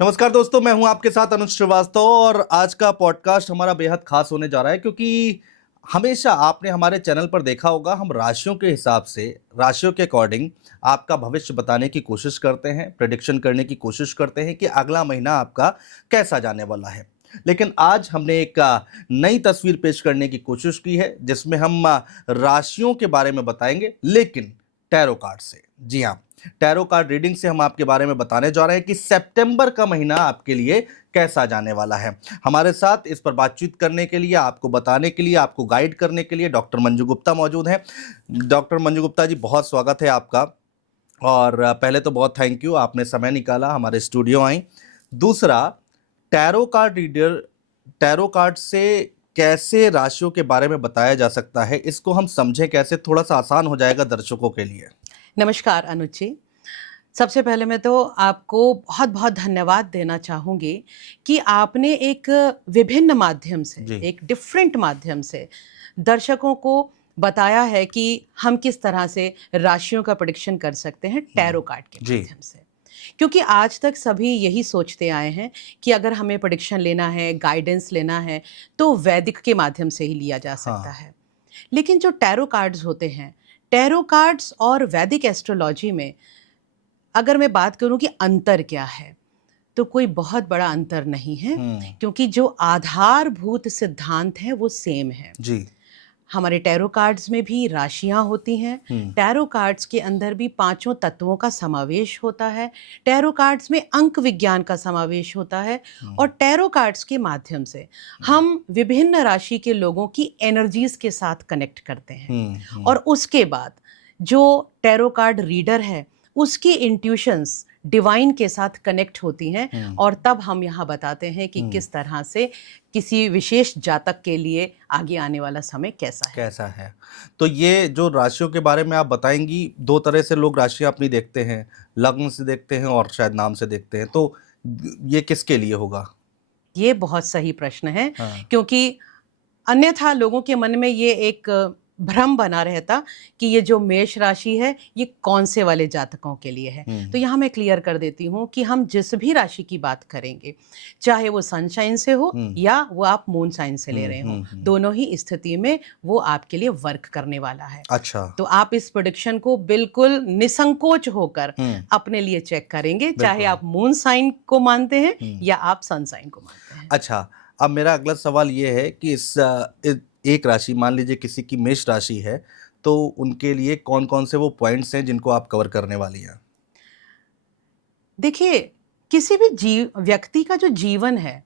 नमस्कार दोस्तों, मैं हूं आपके साथ अनुज श्रीवास्तव और आज का पॉडकास्ट हमारा बेहद खास होने जा रहा है क्योंकि हमेशा आपने हमारे चैनल पर देखा होगा हम राशियों के हिसाब से, राशियों के अकॉर्डिंग आपका भविष्य बताने की कोशिश करते हैं, प्रेडिक्शन करने की कोशिश करते हैं कि अगला महीना आपका कैसा जाने वाला है। लेकिन आज हमने एक नई तस्वीर पेश करने की कोशिश की है जिसमें हम राशियों के बारे में बताएंगे, लेकिन टैरो कार्ड से। जी हाँ, टैरो कार्ड रीडिंग से हम आपके बारे में बताने जा रहे हैं कि सितंबर का महीना आपके लिए कैसा जाने वाला है। हमारे साथ इस पर बातचीत करने के लिए, आपको बताने के लिए, आपको गाइड करने के लिए डॉक्टर मंजू गुप्ता मौजूद हैं। डॉक्टर मंजू गुप्ता जी, बहुत स्वागत है आपका। और पहले तो बहुत थैंक यू, आपने समय निकाला, हमारे स्टूडियो आई। दूसरा, tarot card reader, tarot card से कैसे राशियों के बारे में बताया जा सकता है, इसको हम समझें कैसे, थोड़ा सा आसान हो जाएगा दर्शकों के लिए। नमस्कार अनुज जी। सबसे पहले मैं तो आपको बहुत बहुत धन्यवाद देना चाहूँगी कि आपने एक विभिन्न माध्यम से, जी। एक डिफरेंट माध्यम से दर्शकों को बताया है कि हम किस तरह से राशियों का प्रेडिक्शन कर सकते हैं टैरो कार्ड के जी। माध्यम से। क्योंकि आज तक सभी यही सोचते आए हैं कि अगर हमें प्रेडिक्शन लेना है, गाइडेंस लेना है, तो वैदिक के माध्यम से ही लिया जा सकता हाँ। है। लेकिन जो टैरो कार्ड्स होते हैं, टैरो कार्ड्स और वैदिक एस्ट्रोलॉजी में अगर मैं बात करूं कि अंतर क्या है, तो कोई बहुत बड़ा अंतर नहीं है, क्योंकि जो आधारभूत सिद्धांत हैं वो सेम है। जी। हमारे टैरो कार्ड्स में भी राशियां होती हैं। टैरो कार्ड्स के अंदर भी पांचों तत्वों का समावेश होता है। टैरो कार्ड्स में अंक विज्ञान का समावेश होता है। और टैरो कार्ड्स के माध्यम से हम विभिन्न राशि के लोगों की एनर्जीज के साथ कनेक्ट करते हैं। और उसके बाद जो टैरो कार्ड रीडर है उसकी इंट्यूशंस डिवाइन के साथ कनेक्ट होती हैं। और तब हम यहाँ बताते हैं कि किस तरह से किसी विशेष जातक के लिए आगे आने वाला समय कैसा है। तो ये जो राशियों के बारे में आप बताएंगी, दो तरह से लोग राशियां अपनी देखते हैं, लग्न से देखते हैं और शायद नाम से देखते हैं, तो ये किसके लिए होगा? ये बहुत सही प्रश्न है, हाँ। क्योंकि अन्यथा लोगों के मन में ये एक भ्रम बना रहता कि ये जो मेष राशि है ये कौन से वाले जातकों के लिए है। तो यहाँ मैं क्लियर कर देती हूँ कि हम जिस भी राशि की बात करेंगे, चाहे वो सनशाइन से हो या वो आप मून साइन से ले रहे हो, दोनों ही स्थिति में वो आपके लिए वर्क करने वाला है। अच्छा। तो आप इस प्रेडिक्शन को बिल्कुल निसंकोच होकर अपने लिए चेक करेंगे, चाहे आप मून साइन को मानते हैं या आप सन साइन को मानते हैं। अच्छा, अब मेरा अगला सवाल ये है कि एक राशि, मान लीजिए किसी की मेष राशि है, तो उनके लिए कौन कौन से वो पॉइंट्स हैं जिनको आप कवर करने वाली हैं? देखिए, किसी भी व्यक्ति का जो जीवन है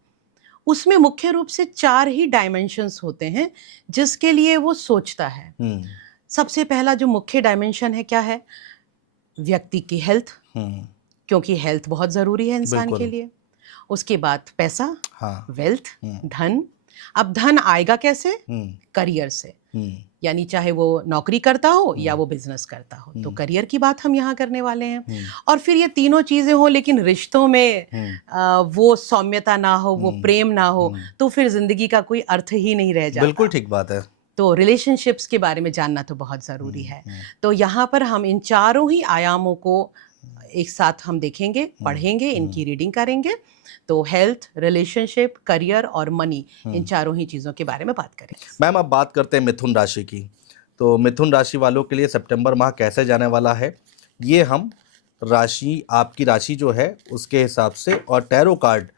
उसमें मुख्य रूप से 4 ही डायमेंशंस होते हैं जिसके लिए वो सोचता है। सबसे पहला जो मुख्य डायमेंशन है क्या है? व्यक्ति की हेल्थ, क्योंकि हेल्थ बहुत ज़रूरी है इंसान के लिए। उसके बाद पैसा, हाँ। वेल्थ, धन। अब धन आएगा कैसे? करियर से, यानी चाहे वो नौकरी करता हो या वो बिजनेस करता हो, तो करियर की बात हम यहाँ करने वाले हैं। और फिर ये तीनों चीजें हो लेकिन रिश्तों में वो सौम्यता ना हो, वो प्रेम ना हो, तो फिर जिंदगी का कोई अर्थ ही नहीं रह जाता। बिल्कुल ठीक बात है। तो रिलेशनशिप्स के बारे में जानना तो बहुत ज़रूरी है। तो यहाँ पर हम इन चारों ही आयामों को एक साथ हम देखेंगे, पढ़ेंगे, इनकी रीडिंग करेंगे। तो हेल्थ, रिलेशनशिप, करियर और मनी, इन चारों ही चीज़ों के बारे में बात करेंगे। मैम, अब बात करते हैं मिथुन राशि की। तो मिथुन राशि वालों के लिए सितंबर माह कैसे जाने वाला है, ये हम राशि, आपकी राशि जो है उसके हिसाब से और टैरो कार्ड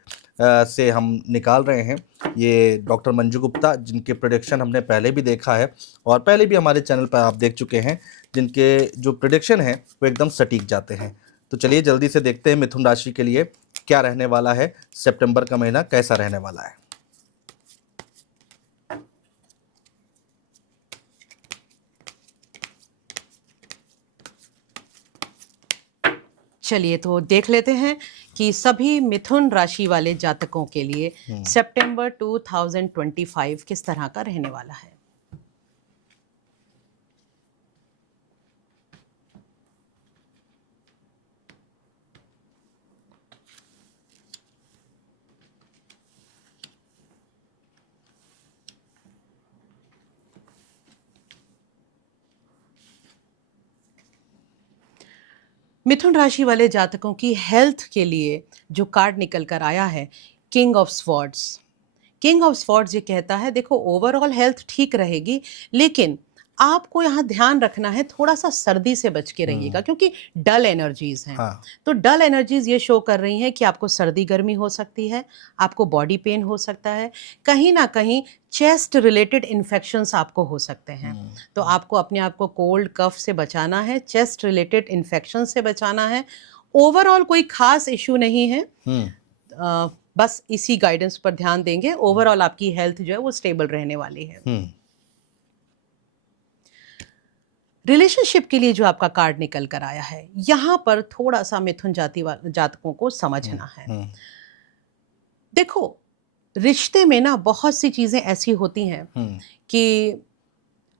से हम निकाल रहे हैं। ये डॉक्टर मंजू गुप्ता, जिनके प्रेडिक्शन हमने पहले भी देखा है और पहले भी हमारे चैनल पर आप देख चुके हैं, जिनके जो प्रेडिक्शन हैं वो एकदम सटीक जाते हैं। तो चलिए जल्दी से देखते हैं मिथुन राशि के लिए क्या रहने वाला है, सितंबर का महीना कैसा रहने वाला है। चलिए तो देख लेते हैं कि सभी मिथुन राशि वाले जातकों के लिए सितंबर 2025 किस तरह का रहने वाला है। मिथुन राशि वाले जातकों की हेल्थ के लिए जो कार्ड निकल कर आया है, king of swords. King of swords ये कहता है देखो ओवरऑल हेल्थ ठीक रहेगी, लेकिन आपको यहाँ ध्यान रखना है, थोड़ा सा सर्दी से बच के रहिएगा क्योंकि डल एनर्जीज हैं। हाँ। तो डल एनर्जीज ये शो कर रही हैं कि आपको सर्दी गर्मी हो सकती है, आपको बॉडी पेन हो सकता है, कहीं ना कहीं चेस्ट रिलेटेड इन्फेक्शंस आपको हो सकते हैं। तो आपको अपने आप को कोल्ड कफ से बचाना है, चेस्ट रिलेटेड इन्फेक्शन से बचाना है। ओवरऑल कोई खास इशू नहीं है, बस इसी गाइडेंस पर ध्यान देंगे, ओवरऑल आपकी हेल्थ जो है वो स्टेबल रहने वाली है। रिलेशनशिप के लिए जो आपका कार्ड निकल कर आया है, यहाँ पर थोड़ा सा मिथुन जातकों को समझना है। देखो रिश्ते में ना बहुत सी चीजें ऐसी होती हैं कि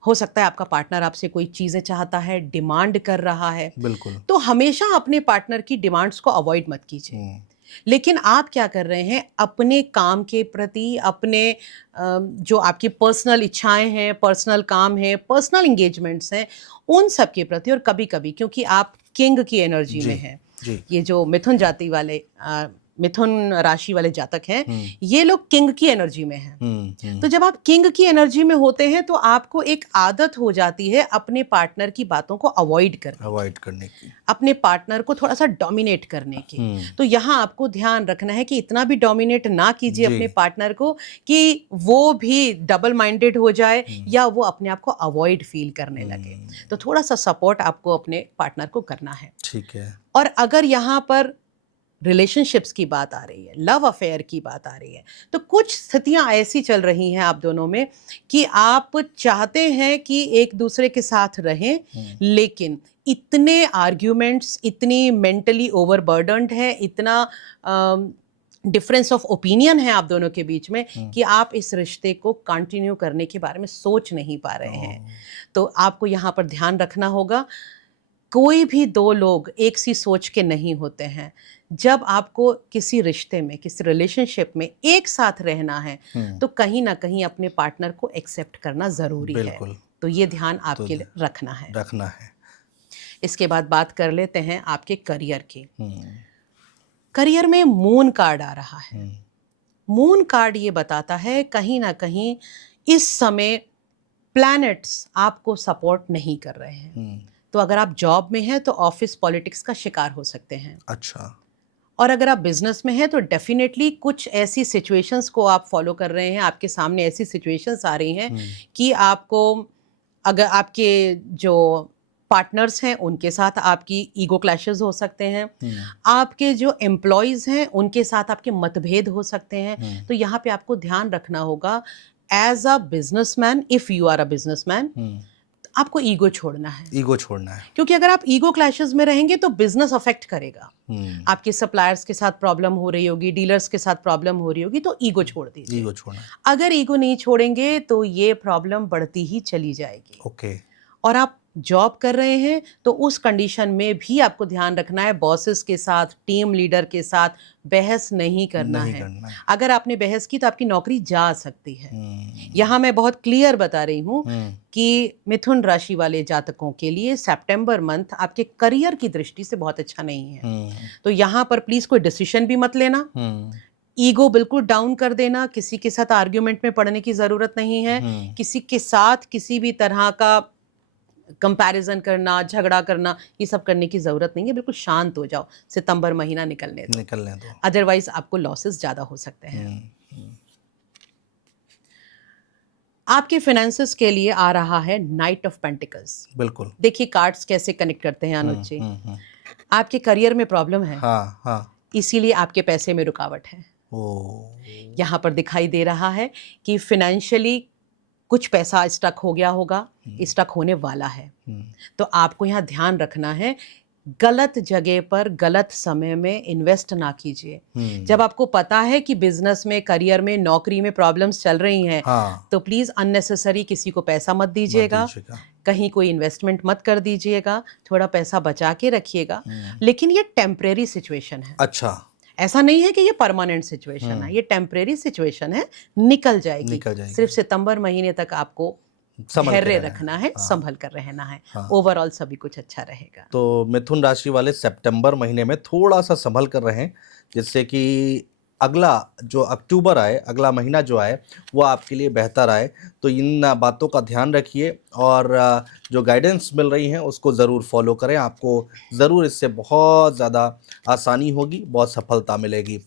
हो सकता है आपका पार्टनर आपसे कोई चीजें चाहता है, डिमांड कर रहा है। बिल्कुल। तो हमेशा अपने पार्टनर की डिमांड्स को अवॉइड मत कीजिए। लेकिन आप क्या कर रहे हैं, अपने काम के प्रति, अपने जो आपकी पर्सनल इच्छाएं हैं, पर्सनल काम है, पर्सनल एंगेजमेंट्स हैं, उन सब के प्रति, और कभी कभी क्योंकि आप किंग की एनर्जी में हैं, ये जो मिथुन राशि वाले जातक हैं, ये लोग किंग की एनर्जी में हैं। तो जब आप किंग की एनर्जी में होते हैं तो आपको एक आदत हो जाती है अपने पार्टनर की बातों को अवॉइड करने की, अपने पार्टनर को थोड़ा सा डोमिनेट करने की। तो यहाँ आपको ध्यान रखना है कि इतना भी डोमिनेट ना कीजिए अपने पार्टनर को कि वो भी डबल माइंडेड हो जाए या वो अपने आप को अवॉइड फील करने लगे। तो थोड़ा सा सपोर्ट आपको अपने पार्टनर को करना है। ठीक है। और अगर यहाँ पर रिलेशनशिप्स की बात आ रही है, लव अफेयर की बात आ रही है, तो कुछ स्थितियां ऐसी चल रही हैं आप दोनों में कि आप चाहते हैं कि एक दूसरे के साथ रहें, लेकिन इतने आर्ग्यूमेंट्स, इतनी मेंटली ओवरबर्डन्ड है, इतना डिफरेंस ऑफ ओपिनियन है आप दोनों के बीच में कि आप इस रिश्ते को कंटिन्यू करने के बारे में सोच नहीं पा रहे हैं। तो आपको यहाँ पर ध्यान रखना होगा, कोई भी दो लोग एक सी सोच के नहीं होते हैं। जब आपको किसी रिश्ते में, किसी रिलेशनशिप में एक साथ रहना है तो कहीं ना कहीं अपने पार्टनर को एक्सेप्ट करना जरूरी है। तो ये ध्यान आपके लिए रखना है। इसके बाद बात कर लेते हैं आपके करियर की। करियर में मून कार्ड आ रहा है। मून कार्ड ये बताता है कहीं ना कहीं इस समय प्लैनेट्स आपको सपोर्ट नहीं कर रहे हैं। तो अगर आप जॉब में हैं तो ऑफिस पॉलिटिक्स का शिकार हो सकते हैं। अच्छा। और अगर आप बिजनेस में हैं तो डेफिनेटली कुछ ऐसी सिचुएशंस को आप फॉलो कर रहे हैं, आपके सामने ऐसी सिचुएशंस आ रही हैं कि आपको, अगर आपके जो पार्टनर्स हैं उनके साथ आपकी ईगो क्लैशेस हो सकते हैं, आपके जो एम्प्लॉयज हैं उनके साथ आपके मतभेद हो सकते हैं। तो यहाँ पे आपको ध्यान रखना होगा, as a businessman, if you are a businessman, आपको ईगो छोड़ना है। क्योंकि अगर आप ईगो क्लैशेस में रहेंगे तो बिजनेस अफेक्ट करेगा। आपके सप्लायर्स के साथ प्रॉब्लम हो रही होगी, डीलर्स के साथ प्रॉब्लम हो रही होगी, तो ईगो छोड़ दीजिए। अगर ईगो नहीं छोड़ेंगे तो ये प्रॉब्लम बढ़ती ही चली जाएगी। और आप जॉब कर रहे हैं तो उस कंडीशन में भी आपको ध्यान रखना है, बॉसेस के साथ, टीम लीडर के साथ बहस नहीं करना है। अगर आपने बहस की तो आपकी नौकरी जा सकती है। यहाँ मैं बहुत क्लियर बता रही हूँ कि मिथुन राशि वाले जातकों के लिए सितंबर मंथ आपके करियर की दृष्टि से बहुत अच्छा नहीं है। तो यहाँ पर प्लीज कोई डिसीजन भी मत लेना, ईगो बिल्कुल डाउन कर देना, किसी के साथ आर्ग्यूमेंट में पड़ने की जरूरत नहीं है, किसी के साथ किसी भी तरह का कंपैरिजन करना, झगड़ा करना, ये सब करने की जरूरत नहीं है। बिल्कुल शांत हो जाओ, सितंबर महीना निकलने दो। अदरवाइज आपको लॉसेस ज्यादा हो सकते हैं। आपके फाइनेंसेस के लिए आ रहा है नाइट ऑफ पेंटिकल्स। बिल्कुल। देखिए कार्ड्स कैसे कनेक्ट करते हैं अनुज जी। आपके करियर में प्रॉब्लम है, इसीलिए आपके पैसे में रुकावट है। यहाँ पर दिखाई दे रहा है कि फाइनेंशियली कुछ पैसा स्टक हो गया होगा, स्टक होने वाला है। तो आपको यहाँ ध्यान रखना है, गलत जगह पर गलत समय में इन्वेस्ट ना कीजिए। जब आपको पता है कि बिजनेस में, करियर में, नौकरी में प्रॉब्लम्स चल रही हैं, तो प्लीज अननेसेसरी किसी को पैसा मत दीजिएगा, कहीं कोई इन्वेस्टमेंट मत कर दीजिएगा, थोड़ा पैसा बचा के रखिएगा। लेकिन ये टेम्परेरी सिचुएशन है। अच्छा, ऐसा नहीं है कि ये परमानेंट सिचुएशन है, ये टेम्परेरी सिचुएशन है, निकल जाएगी। सिर्फ सितंबर महीने तक आपको संभल के धैर्य रहना है। रखना है, हाँ। संभल कर रहना है। हाँ। ओवरऑल सभी कुछ अच्छा रहेगा। तो मिथुन राशि वाले सितंबर महीने में थोड़ा सा संभल कर रहें, जिससे कि अगला जो अक्टूबर आए, अगला महीना जो आए वो आपके लिए बेहतर आए। तो इन बातों का ध्यान रखिए और जो गाइडेंस मिल रही हैं उसको ज़रूर फॉलो करें। आपको ज़रूर इससे बहुत ज़्यादा आसानी होगी, बहुत सफलता मिलेगी।